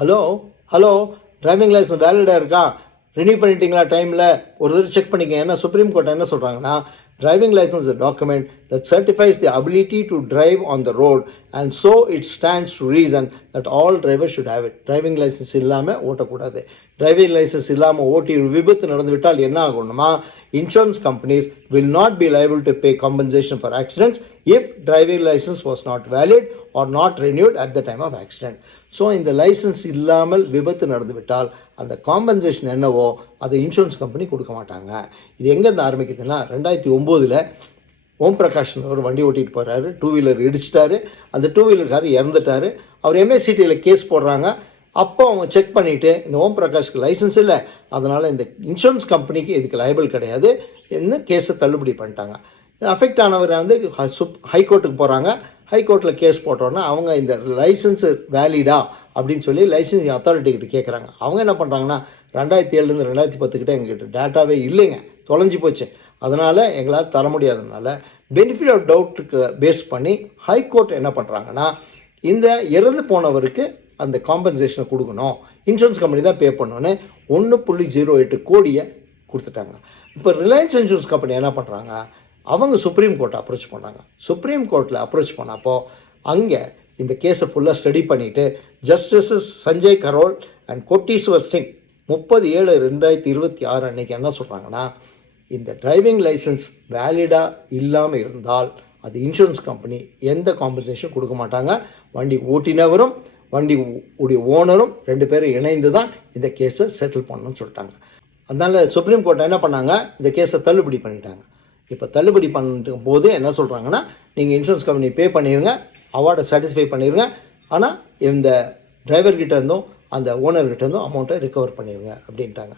Hello driving licence வேலிடாக இருக்கா, renew பண்ணிட்டீங்களா டைமில் ஒரு தடவை செக் பண்ணிக்க. ஏன்னா சுப்ரீம் கோர்ட் என்ன சொல்கிறாங்கன்னா, driving license is a document that certifies the ability to drive on the road, and so it stands to reason that all drivers should have it. Driving license இல்லாமல் ஓட்டக்கூடாது. Driving licence இல்லாமல் ஓட்டி ஒரு விபத்து நடந்துவிட்டால் என்ன ஆகணுமா, insurance companies will not be liable to pay compensation for accidents if driving license was not valid or not renewed at the time of accident. So இந்த licence இல்லாமல் விபத்து நடந்துவிட்டால் அந்த காம்பன்சேஷன் என்னவோ அதை இன்சூரன்ஸ் கம்பெனி கொடுக்க மாட்டாங்க. இது எங்கேருந்து ஆரம்பிக்குதுன்னா, 2009 ஓம் பிரகாஷ் ஒரு வண்டி ஓட்டிகிட்டு போகிறாரு, 2 வீலர் இடிச்சிட்டாரு, அந்த 2 வீலர்காரர் இறந்துட்டார். அவர் எம்ஏசிடியில் கேஸ் போடுறாங்க. அப்போ அவங்க செக் பண்ணிவிட்டு இந்த ஓம் பிரகாஷ்க்கு லைசன்ஸ் இல்லை, அதனால் இந்த இன்சூரன்ஸ் கம்பெனிக்கு இதுக்கு லைபிள் கிடையாது என்ன கேஸை தள்ளுபடி பண்ணிட்டாங்க. அஃபெக்ட் ஆனவர் வந்து ஹைகோர்ட்டுக்கு போகிறாங்க. ஹைகோர்ட்டில் கேஸ் போட்டோன்னா அவங்க இந்த லைசன்ஸு வேலிடா அப்படின்னு சொல்லி லைசன்ஸ் அத்தாரிட்டிக்கிட்ட கேட்குறாங்க. அவங்க என்ன பண்ணுறாங்கன்னா, 2007 2010 கிட்ட எங்ககிட்ட டேட்டாவே இல்லைங்க, தொலைஞ்சி போச்சு, அதனால் எங்களால் தர முடியாததுனால பெனிஃபிட் ஆஃப் டவுட்டுக்கு பேஸ் பண்ணி ஹைகோர்ட் என்ன பண்ணுறாங்கன்னா, இந்த இறந்து போனவருக்கு அந்த காம்பன்சேஷனை கொடுக்கணும், இன்சூரன்ஸ் கம்பெனி தான் பே பண்ணணுன்னு 1.08 கோடியை கொடுத்துட்டாங்க. இப்போ ரிலையன்ஸ் இன்சூரன்ஸ் கம்பெனி என்ன பண்ணுறாங்க, அவங்க சுப்ரீம் கோர்ட்டை அப்ரோச் பண்ணாங்க. சுப்ரீம் கோர்ட்டில் அப்ரோச் பண்ணப்போ அங்கே இந்த கேஸை ஃபுல்லாக ஸ்டடி பண்ணிவிட்டு ஜஸ்டிஸஸ் சஞ்சய் கரோல் அண்ட் கோட்டீஸ்வர் சிங் 30/7/2026 அன்றைக்கி என்ன சொல்கிறாங்கன்னா, இந்த டிரைவிங் லைசன்ஸ் வேலிடாக இல்லாமல் இருந்தால் அது இன்சூரன்ஸ் கம்பெனி எந்த காம்பன்சேஷன் கொடுக்க மாட்டாங்க. வண்டி ஓட்டினவரும் வண்டி உடைய ஓனரும் 2 பேரும் இணைந்து தான் இந்த கேஸை செட்டில் பண்ணணும்னு சொல்லிட்டாங்க. அதனால் சுப்ரீம் கோர்ட்டை என்ன பண்ணாங்க, இந்த கேஸை தள்ளுபடி பண்ணிட்டாங்க. இப்போ தள்ளுபடி பண்ணும் போது என்ன சொல்கிறாங்கன்னா, நீங்கள் இன்சூரன்ஸ் கம்பெனி பே பண்ணிடுங்க, அவார்டை சாட்டிஸ்ஃபை பண்ணிடுங்க, ஆனால் இந்த டிரைவர்கிட்ட இருந்தும் அந்த ஓனர்கிட்ட இருந்தும் அமௌண்ட்டை ரிகவர் பண்ணிடுங்க அப்படின்ட்டாங்க.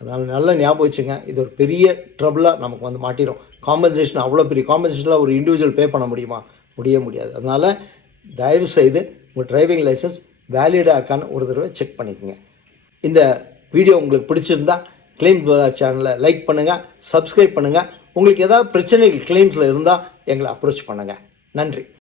அதனால் நல்லா ஞாபகம் வச்சுங்க, இது ஒரு பெரிய ட்ரபிளாக நமக்கு வந்து மாட்டிடும். காம்பன்சேஷன் அவ்வளோ பெரிய காம்பன்சேஷனில் ஒரு இண்டிவிஜுவல் பே பண்ண முடியாது. அதனால் தயவு செய்து உங்கள் டிரைவிங் லைசன்ஸ் வேலிடாக இருக்கான்னு ஒரு தடவை செக் பண்ணிக்கோங்க. இந்த வீடியோ உங்களுக்கு பிடிச்சிருந்தா கிளைம் சேனலை லைக் பண்ணுங்கள், சப்ஸ்கிரைப் பண்ணுங்கள். உங்களுக்கு ஏதாவது பிரச்சனைகள் கிளைம்ஸில் இருந்தால் எங்களை அப்ரோச் பண்ணுங்கள். நன்றி.